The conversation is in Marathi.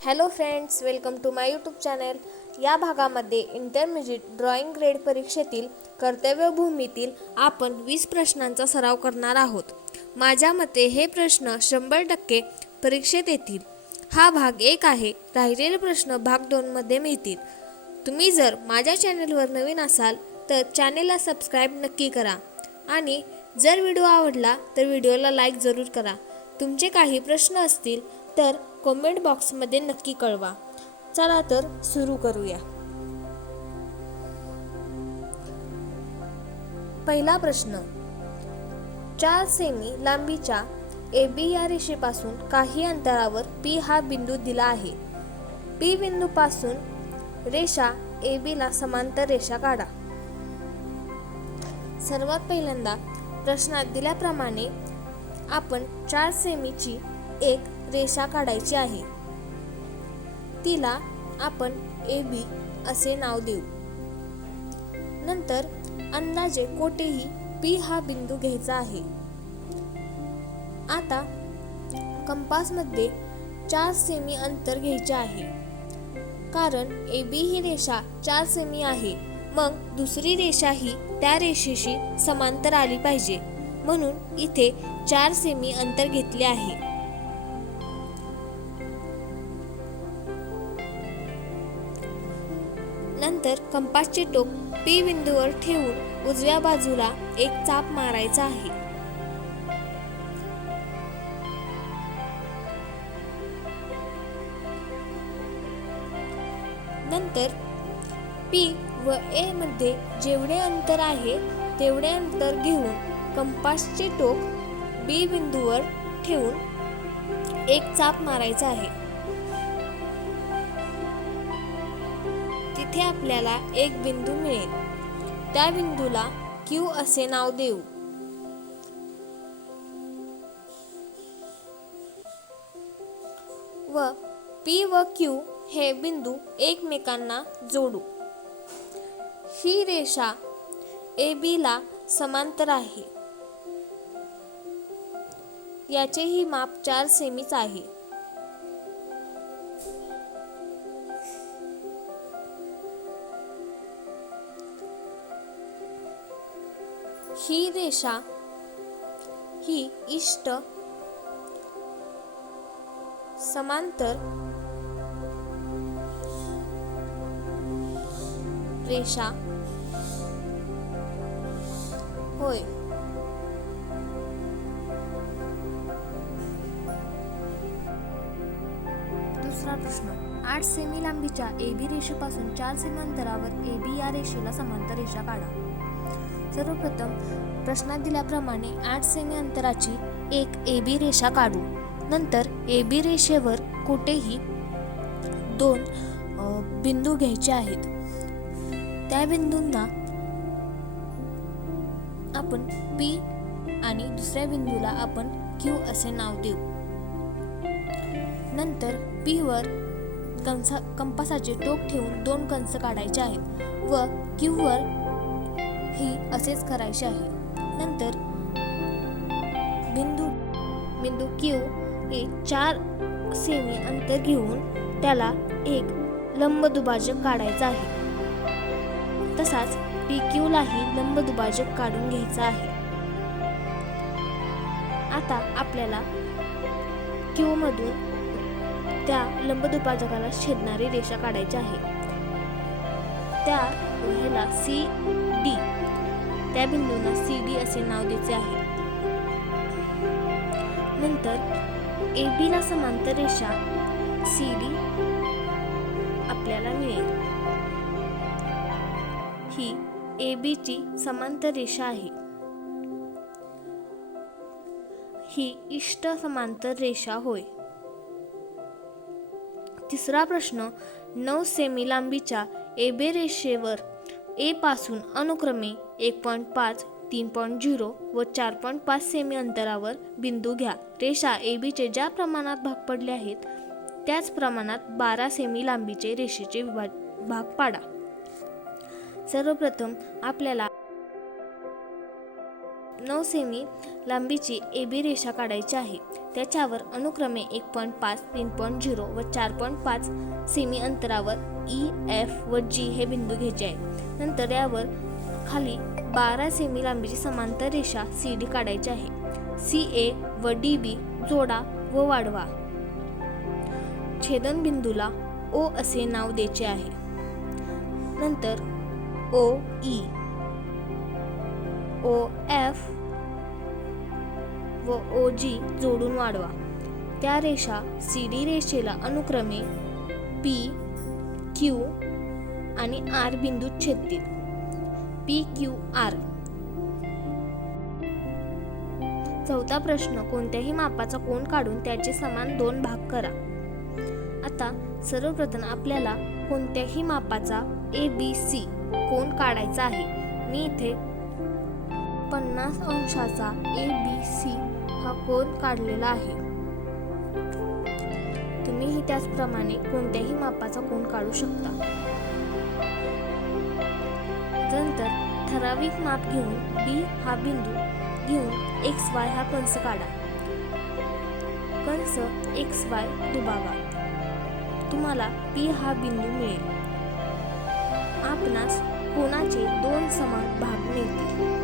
Hello friends welcome to my YouTube channel या भागामध्ये इंटरमिजिएट ड्रॉइंग ग्रेड परीक्षेतील कर्तव्यभूमीतील आपण वीस प्रश्नांचा सराव करणार आहोत. माझ्या मते हे प्रश्न शंभर टक्के परीक्षेत येतील. हा भाग एक आहे राहिलेले प्रश्न भाग दोनमध्ये मिळतील. तुम्ही जर माझ्या चॅनेलवर नवीन असाल तर चॅनेलला सबस्क्राईब नक्की करा. आणि जर व्हिडिओ आवडला तर व्हिडिओला लाईक जरूर करा. तुमचे काही प्रश्न असतील तर कमेंट बॉक्समध्ये नक्की कळवा. चला तर सुरू करूया. पहिला प्रश्न. चार सेमी लांबीच्या ए बी या रेषेपासून काही अंतरावर पी हा बिंदू दिला आहे. पी बिंदूपासून रेषा ए बीला समांतर रेषा काढा. सर्वात पहिल्यांदा प्रश्नात दिल्याप्रमाणे आपण चार सेमीची एक रेषा काढायची आहे. तिला आपण ए बी असे नाव देऊ. नंतर अंदाजे कोठेही पी हा बिंदू घ्यायचा आहे. आता कंपासमध्ये चार सेमी अंतर घ्यायचे आहे. कारण ए बी ही रेषा चार सेमी आहे. मग दुसरी रेषा ही त्या रेषेशी समांतर आली पाहिजे. म्हणून इथे चार सेमी अंतर घेतले आहे. कंपासचे टोक पी बिंदूवर ठेवून उजव्या बाजूला एक चाप मारायचा आहे. नंतर पी व ए मध्ये जेवढे अंतर आहे तेवढे अंतर घेऊन कंपासचे टोक बी बिंदूवर ठेवून एक चाप मारायचा आहे. तिथे आपल्याला एक बिंदू मिळेल. त्या बिंदूला क्यू असे नाव देऊ. व पी व क्यू हे बिंदू एकमेकांना जोडू. ही रेषा ए बीला समांतर आहे. याचेही माप चार सेमीच आहे. ही रेषा ही इष्ट समांतर रेषा. होय. दुसरा प्रश्न. आठ सेमी लांबीच्या ए बी रेषेपासून चार सेमी अंतरावर ए बी या रेषेला समांतर रेषा काढा. सर्वप्रथम प्रश्नात दिल्याप्रमाणे आठ सेमी अंतराची एक ए बी रेषा काढू. नंतर ए बी रेषेवर कुठेही दोन बिंदू घ्यायचे आहेत. त्या बिंदूंना आपण पी आणि दुसऱ्या बिंदूला आपण क्यू असे नाव देऊ. नंतर पी वर कंसा कंपासाचे टोक ठेवून दोन कंस काढायचे आहेत व क्यू वर असेच करायचे आहे. नंतर बिंदू बिंदू क्यू हे चार सेमी अंतर घेऊन त्याला एक लंब दुभाजक काढायचा आहे. तसाच पी क्यूलाही लंब दुभाजक काढून घ्यायचा आहे. आता आपल्याला क्यू मधून त्या लंबदुभाजकाला छेदणारी रेषा काढायची आहे. त्या ह्याला सी डी त्या बिंदूंना सी डी असे नाव द्यायचे आहे. नंतर ए बी ला समांतर रेषा सी डी आपल्याला मिळेल. ही ए बी ची समांतर रेषा आहे. ही इष्ट समांतर रेषा होय. तिसरा प्रश्न नऊ सेमी लांबीच्या एबे रेषेवर ए पासून अनुक्रमे एक पॉईंट पाच तीन पॉईंट झिरो व चार पॉईंट पाच सेमी अंतरावर बिंदू घ्या. रेषा ए बीचे ज्या प्रमाणात भाग पडले आहेत त्याच प्रमाणात बारा सेमी लांबीचे रेषेचे विभाग भाग पाडा. सर्वप्रथम आपल्याला नऊ सेमी लांबीची ए बी रेषा काढायची आहे. त्याच्यावर अनुक्रमे एक पॉईंट पाच तीन पॉईंट झिरो व चार पॉईंट पाच सेमी अंतरावर e, ई एफ व जी हे बिंदू घ्यायचे आहे नंतर यावर खाली बारा सेमी लांबीची समांतर रेषा सी डी काढायची आहे. सी ए व डी बी जोडा व वाढवा. छेदनबिंदूला ओ असे नाव द्यायचे आहे. नंतर ओ ई ओ एफ व ओ जी जोडून वाढवा. त्या रेषा सी डी रेषेला अनुक्रमे पी क्यू आणि आर बिंदूत छेदतील. पी क्यू आर चौथा प्रश्न कोणत्याही मापाचा कोण काढून त्याचे समान दोन भाग करा. आता सर्वप्रथम आपल्याला कोणत्याही मापाचा ए बी सी कोण काढायचा आहे. मी इथे पन्नास अंशाचा ए बी सी हा कोन काढलेला आहे? तुम्हीही त्याचप्रमाणे कोणत्याही मापाचा कोन काढू शकता. नंतर ठराविक माप घेऊन बी हा बिंदू घेऊन एक्स वाय हा कंस काढा. कंस एक्स वाय दुबावा. तुम्हाला पी हा बिंदू मिळेल. आपणास कोणाचे दोन समान भाग मिळतील?